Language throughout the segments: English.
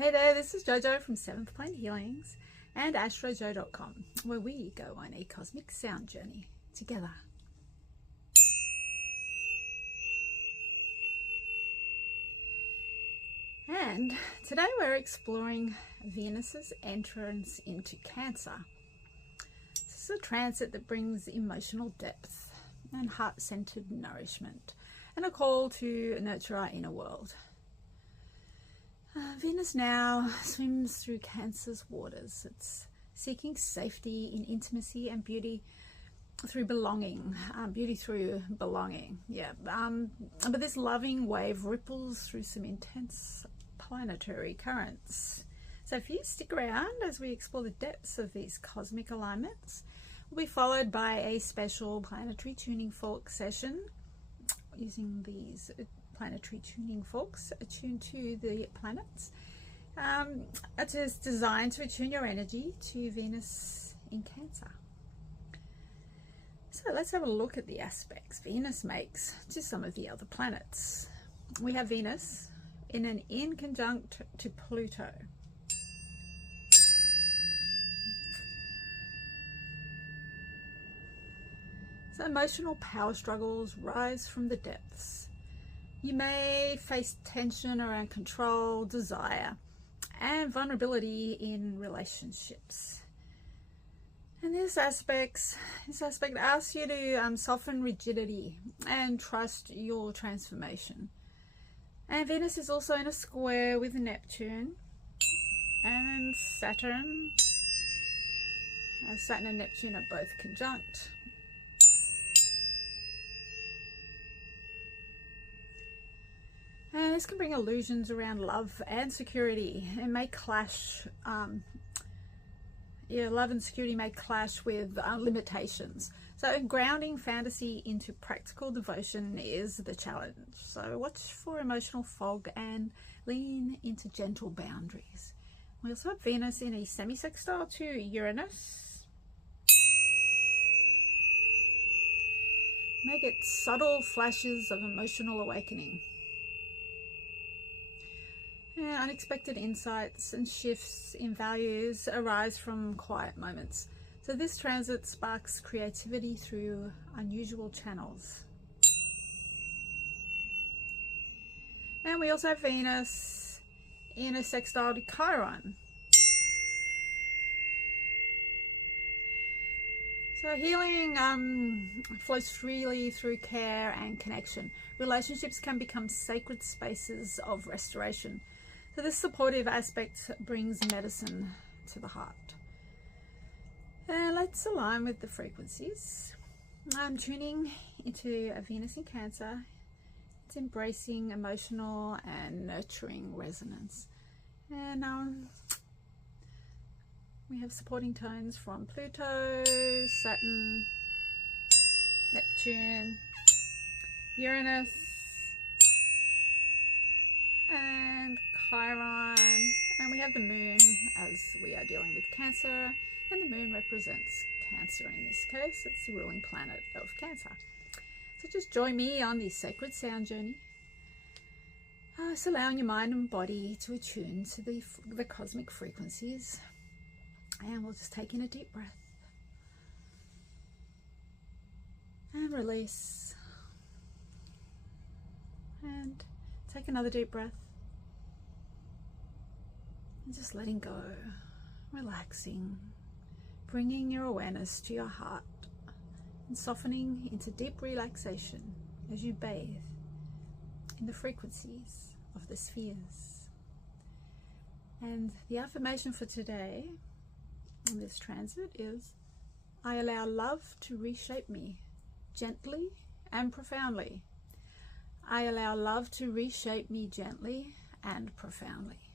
Hey there, this is Jojo from 7th Plane Healings and AstroSonics.com, where we go on a cosmic sound journey together. And today we're exploring Venus's entrance into Cancer. This is a transit that brings emotional depth and heart-centered nourishment and a call to nurture our inner world. Venus now swims through Cancer's waters. It's seeking safety in intimacy and beauty through belonging. Beauty through belonging, yeah. But this loving wave ripples through some intense planetary currents. So if you stick around as we explore the depths of these cosmic alignments, we'll be followed by a special planetary tuning fork session using these planetary tuning forks attuned to the planets. It is designed to attune your energy to Venus in Cancer. So let's have a look at the aspects Venus makes to some of the other planets. We have Venus in an inconjunct to Pluto. So emotional power struggles rise from the depths. You may face tension around control, desire, and vulnerability in relationships. And this aspect asks you to soften rigidity and trust your transformation. And Venus is also in a square with Neptune and Saturn. Saturn and Neptune are both conjunct. And this can bring illusions around love and security. It may clash, love and security may clash with limitations. So grounding fantasy into practical devotion is the challenge. So watch for emotional fog and lean into gentle boundaries. We also have Venus in a semi-sextile to Uranus. May get subtle flashes of emotional awakening. Yeah, unexpected insights and shifts in values arise from quiet moments. So this transit sparks creativity through unusual channels. And we also have Venus in a sextile to Chiron. So healing flows freely through care and connection. Relationships can become sacred spaces of restoration. So this supportive aspect brings medicine to the heart. Let's align with the frequencies. I'm tuning into a Venus in Cancer. It's embracing emotional and nurturing resonance. And we have supporting tones from Pluto, Saturn, Neptune, Uranus, and Chiron, and we have the moon as we are dealing with Cancer, and the moon represents Cancer in this case. It's the ruling planet of Cancer. So just join me on this sacred sound journey. It's allowing your mind and body to attune to the cosmic frequencies, and we'll just take in a deep breath and release, and take another deep breath. And just letting go, relaxing, bringing your awareness to your heart and softening into deep relaxation as you bathe in the frequencies of the spheres. And the affirmation for today in this transit is, I allow love to reshape me gently and profoundly. I allow love to reshape me gently and profoundly.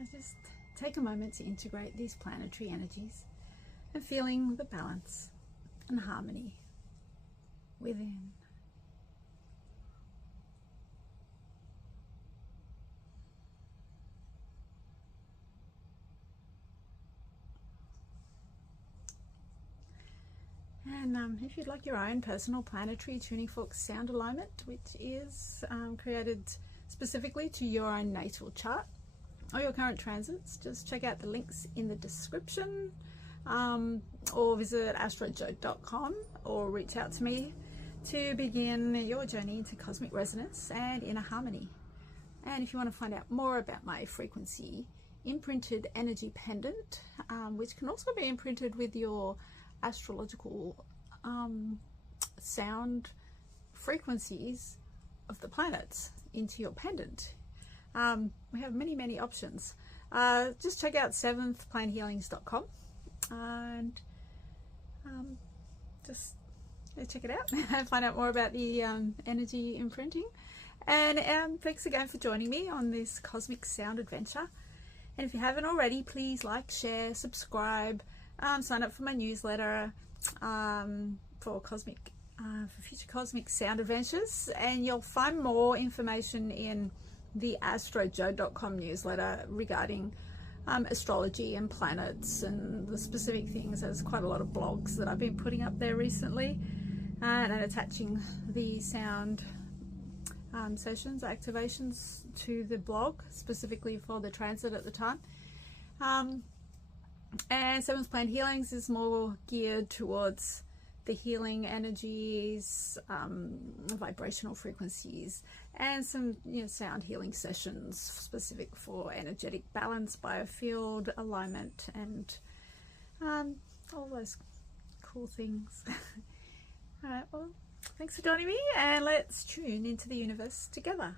I just take a moment to integrate these planetary energies and feeling the balance and harmony within. And if you'd like your own personal planetary tuning fork sound alignment, which is created specifically to your own natal chart or your current transits, just check out the links in the description, or visit astrojoe.com, or reach out to me to begin your journey into cosmic resonance and inner harmony. And if you want to find out more about my frequency imprinted energy pendant, which can also be imprinted with your astrological sound frequencies of the planets into your pendant, we have many options. Just check out seventhplanehealings.com and just check it out and find out more about the energy imprinting. And thanks again for joining me on this cosmic sound adventure. And if you haven't already, please like, share, subscribe, sign up for my newsletter for future cosmic sound adventures, and you'll find more information in the astrojoe.com newsletter regarding astrology and planets and the specific things. There's quite a lot of blogs that I've been putting up there recently, and attaching the sound sessions, activations to the blog specifically for the transit at the time. And Seventh Plane Healings is more geared towards the healing energies, vibrational frequencies, and some sound healing sessions specific for energetic balance, biofield alignment, and all those cool things. All right, well, thanks for joining me, and let's tune into the universe together.